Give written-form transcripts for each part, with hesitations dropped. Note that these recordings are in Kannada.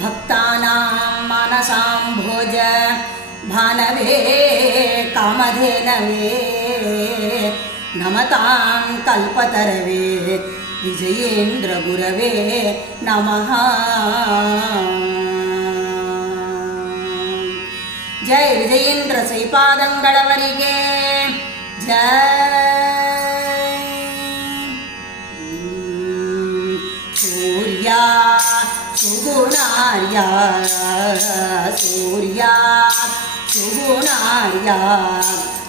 ಭಕ್ತಾನಾಂ ಮಾನಸಾಂಭೋಜ ಭಾನವೇ ಕಾಮಧೇನವೇ ನಮತಾಂ ಕಲ್ಪತರವೇ ವಿಜಯೇಂದ್ರ ಗುರವೇ ನಮಃ. ಜಯ ವಿಜಯೇಂದ್ರ ಶ್ರೀಪಾದಂಗಳವರಿಗೆ ಜಯ. ಸೂರ್ಯ ಸುಗುಣಾರ್ಯ ಸೂರ್ಯ ಸುಗುಣಾರ್ಯ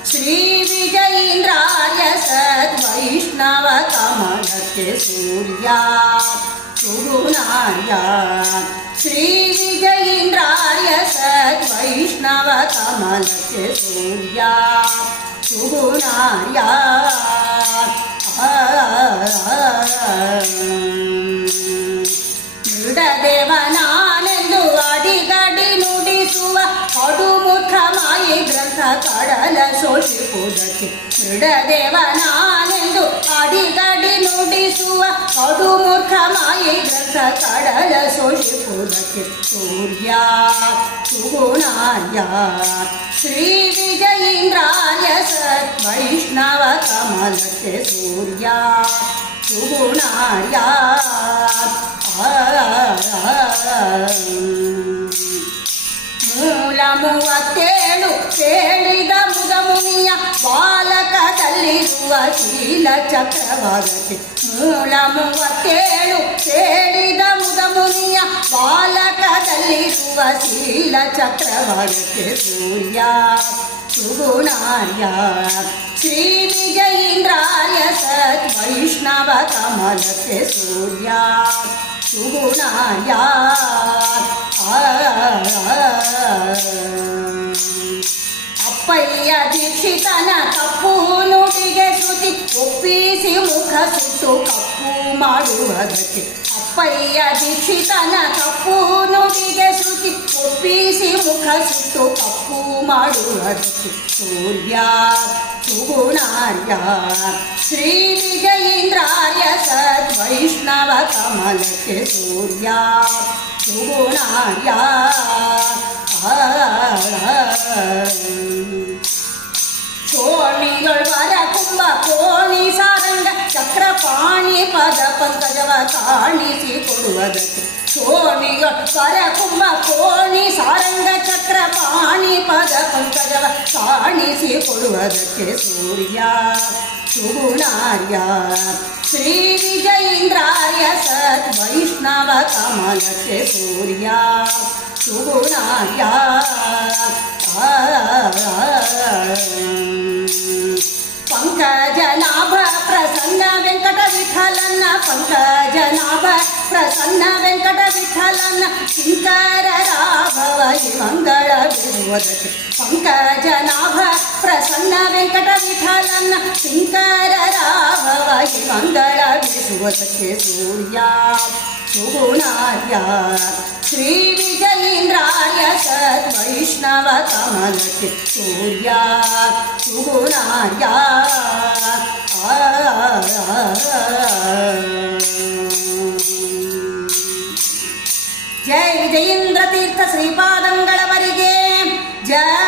ಶ್ರೀ ವಿಜಯೇಂದ್ರಾರ್ಯ ಸದ್ವೈಷ್ಣವ ಕಮಲಕ್ಕೆ ಸೂರ್ಯ ಸುಗುಣಾರ್ಯ ಶ್ರೀ ವಿಜಯೇಂದ್ರಾರ್ಯ ಸದ್ವೈಷ್ಣವ ಕಮಲಕ್ಕೆ ಸೂರ್ಯ ಸುಗುಣಾರ್ಯ. ಮೃಡದೇವನಾನೆಂದು ಅಡಿಗಡಿ ನುಡಿಸುವ ಕಡುಮುಖ ಮಾಯಿ ಗ್ರಂಥ ಕಡಲ ಶೋಷಿಸುವುದಕ್ಕೆ ಮೃಡದೇವನಾನೆಂದು ಅಡಿಗಡಿ ನುಡಿಸುವ ಕಡುಮುಖ ಮಾಯಿ ಗ್ರಂಥ ಕಡಲ ಶೋಷಿಸುವುದಕ್ಕೆ ಸೂರ್ಯ ಸುಗುಣಾರ್ಯ ಶ್ರೀ ವಿಜಯೇಂದ್ರಾರ್ಯ ಸದ್ವೈಷ್ಣವ ಕಮಲಕ್ಕೆ ಸೂರ್ಯ ಸುಗುಣಾರ್ಯ. ಮೂಲ 37 ಕೇಳಿದ ಮುದ ಮುನಿಯ ಬಾಲಕದಲ್ಲಿರುವ ಶೀಲ ಚಕ್ರವಾಗಕ್ಕೆ ಮೂಲ 37 ಕೇಳಿದ ಮುದ ಮುನಿಯ ಬಾಲಕದಲ್ಲಿರುವ ಶೀಲ ಚಕ್ರವಾಗಕ್ಕೆ ಸೂರ್ಯ ಸುಗುಣಾರ್ಯ ಶ್ರೀ ವಿಜಯೇಂದ್ರಾರ್ಯ ಸದ್ವೈಷ್ಣವ ಕಮಲಕ್ಕೆ ಸೂರ್ಯ ಸುಗುಣಾರ್ಯ. ಅಪ್ಪಯ್ಯ ದೀಕ್ಷಿತನ ಕಪ್ಪು ನುಡಿಗೆ ಶ್ರುತಿ ಒಪ್ಪಿಸಿ ಮುಖ ಸುಟ್ಟು ಕಪ್ಪು ಮಾಡುವುದಕ್ಕೆ ಅಪ್ಪಯ್ಯ ದೀಕ್ಷಿತನ ಕಪ್ಪು ನುಡಿಗೆ ಶ್ರುತಿ ಒಪ್ಪಿಸಿ ಮುಖ ಸುಟ್ಟು ಕಪ್ಪು ಮಾಡುವುದಕ್ಕೆ ಸೂರ್ಯ ಸುಗುಣಾರ್ಯ ಶ್ರೀ ವಿಜಯೇಂದ್ರಾರ್ಯ ಸದ್ವೈಷ್ಣವ ಕಮಲಕ್ಕೆ ಸೂರ್ಯ ಸುಗುಣಾರ್ಯ. ಚೋಣಿಯೊಳ್ವರ ಕುಂಭ ಕೋಣಿ ಸಾರಂಗ ಚಕ್ರಪಾಣಿ ಪದ ಪಂಕಜವ ಕಾಣಿಸಿ ಕೊಡುವುದಕ್ಕೆ ಚೋಣಿಯೊಳ್ವರ ಕುಂಭ ಕೋಣಿ ಸಾರಂಗ ಚಕ್ರಪಾಣಿ ಪದ ಪಂಕಜವ ಕಾಣಿಸಿ ಕೊಡುವುದಕ್ಕೆ ಸೂರ್ಯ ಸುಗುಣಾರ್ಯ ಶ್ರೀ ವಿಜಯೇಂದ್ರಾರ್ಯ ಸದ್ವೈಷ್ಣವ ಕಮಲಕ್ಕೆ ಸೂರ್ಯ ಸುಗುಣಾರ್ಯ. ಪಂಕಜನಾಭ ಪ್ರಸನ್ನ ವೆಂಕಟ ವಿಠಲನ್ನ ಪಂಕಜನಾಭ ಪ್ರಸನ್ನ ವೆಂಕಟ ವಿಠಲನ್ನ ಕಿಂಕರ ರಾಘವೈ ಮಂಗಳ ಬಿಡುವುದಕ್ಕೆ ಪಂಕಜನಾಭ ಪ್ರಸನ್ನ ವೆಂಕಟ ವಿಠಲನ್ನ ಕಿಂಕರ ರಾಘವೈ ಮಂಗಳ ಬಿಡುವುದಕ್ಕೆ ಸೂರ್ಯ ಸುಗುಣಾರ್ಯ ಶ್ರೀ ವಿಜಯೇಂದ್ರಾರ್ಯ ಸದ್ವೈಷ್ಣವ ಕಮಲಕ್ಕೆ ಸೂರ್ಯ ಸುಗುಣಾರ್ಯ. ಜಯ ವಿಜಯೇಂದ್ರ ತೀರ್ಥ ಶ್ರೀಪಾದಂಗಳವರಿಗೆ ಜಯ.